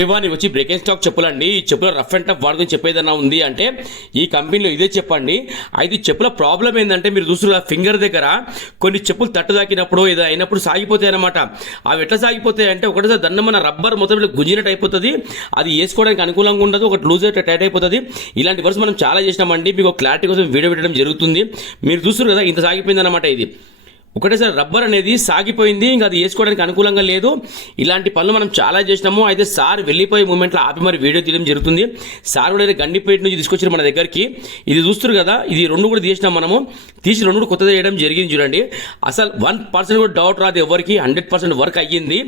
శ్రీవాణి వచ్చి break and stock చెప్పులండి. ఈ చెప్పుల రఫ్ అండ్ టఫ్ వాడుకొని చెప్పేదన్నా ఉంది అంటే ఈ కంపెనీలో ఇదే చెప్పండి. అయితే చెప్పుల ప్రాబ్లం ఏంటంటే మీరు చూస్తున్న ఫింగర్ దగ్గర కొన్ని చెప్పులు తట్టు తాకినప్పుడు ఏదో అయినప్పుడు సాగిపోతాయి అనమాట. అవి ఎట్లా సాగిపోతాయి అంటే ఒకటిసారి దండమైన రబ్బర్ మొత్తం గుంజినట్టు అయిపోతుంది. అది వేసుకోవడానికి అనుకూలంగా ఉండదు, ఒకటి లూజ్ అయితే టైట్ అయిపోతుంది. ఇలాంటి వర్క్స్ మనం చాలా చేసినామండి. మీకు క్లారిటీ కోసం వీడియో పెట్టడం జరుగుతుంది. మీరు చూస్తున్నారు కదా, ఇంత సాగిపోయింది అనమాట. ఇది ఒకటేసారి రబ్బర్ అనేది సాగిపోయింది, ఇంకా అది వేసుకోవడానికి అనుకూలంగా లేదు. ఇలాంటి పనులు మనం చాలా చేసినాము. అయితే సార్ వెళ్ళిపోయే మూమెంట్లో ఆపి మరి వీడియో తీయడం జరుగుతుంది. సార్ కూడా గండిపేట నుంచి తీసుకొచ్చారు మన దగ్గరికి. ఇది చూస్తారు కదా, ఇది రెండు కూడా తీసినాం మనము. తీసి రెండు కూడా కొత్తగా చేయడం జరిగింది. చూడండి, అసలు 1% కూడా డౌట్ రాదు ఎవరికి. 100% వర్క్ అయ్యింది.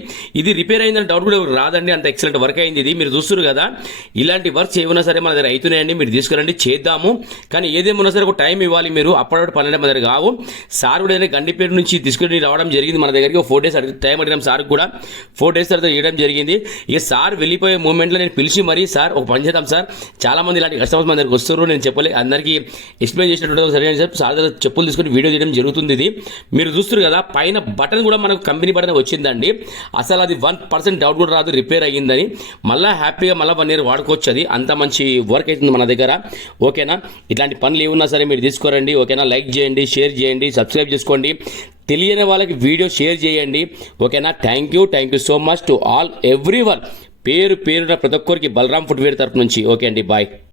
ఇది రిపేర్ అయిందని డౌట్ కూడా రాదండి, అంత ఎక్సలెంట్ వర్క్ అయింది. ఇది మీరు చూస్తారు కదా, ఇలాంటి వర్క్స్ ఏమైనా సరే మన దగ్గర అవుతున్నాయండి. మీరు తీసుకురండి, చేద్దాము. కానీ ఏదేమన్నా సరే ఒక టైం ఇవ్వాలి. మీరు అప్పటికప్పుడు పనులు మన దగ్గర కావు. సార్ కూడా గండిపేట నుంచి తీసుకుని రావడం జరిగింది మన దగ్గరికి. 4 days టైం అడిగినాం సార్ కూడా. 4 days తర్వాత చేయడం జరిగింది. ఇక సార్ వెళ్ళిపోయే మూమెంట్లో నేను పిలిచి మరీ సార్ ఒక పని చేద్దాం సార్, చాలా మంది ఇలాంటి కస్టమర్స్ మన దగ్గరికి వస్తారు, నేను చెప్పలే అందరికీ ఎక్స్ప్లెయిన్ చేసినట్టు సరే అని చెప్పి సార్ దగ్గర చెప్పులు తీసుకుని వీడియో చేయడం జరుగుతుంది. ఇది మీరు చూస్తారు కదా, పైన బటన్ కూడా మనకు కంపెనీ బటన్ వచ్చిందండి. అసలు అది 1% డౌట్ కూడా రాదు రిపేర్ అయ్యిందని. మళ్ళీ హ్యాపీగా మళ్ళీ 1 year వాడుకోవచ్చు. అది అంత మంచి వర్క్ అవుతుంది మన దగ్గర. ఓకేనా, ఇట్లాంటి పనులు ఏమున్నా సరే మీరు తీసుకోరండి. ఓకేనా, లైక్ చేయండి, షేర్ చేయండి, సబ్స్క్రైబ్ చేసుకోండి. తెలియని వాళ్ళకి వీడియో షేర్ చేయండి. ఓకేనా, thank you so much to all every one. పేరున ప్రతి ఒక్కరికి బలరాం ఫుట్వేర్ తరపు నుంచి. ఓకే అండి, బాయ్.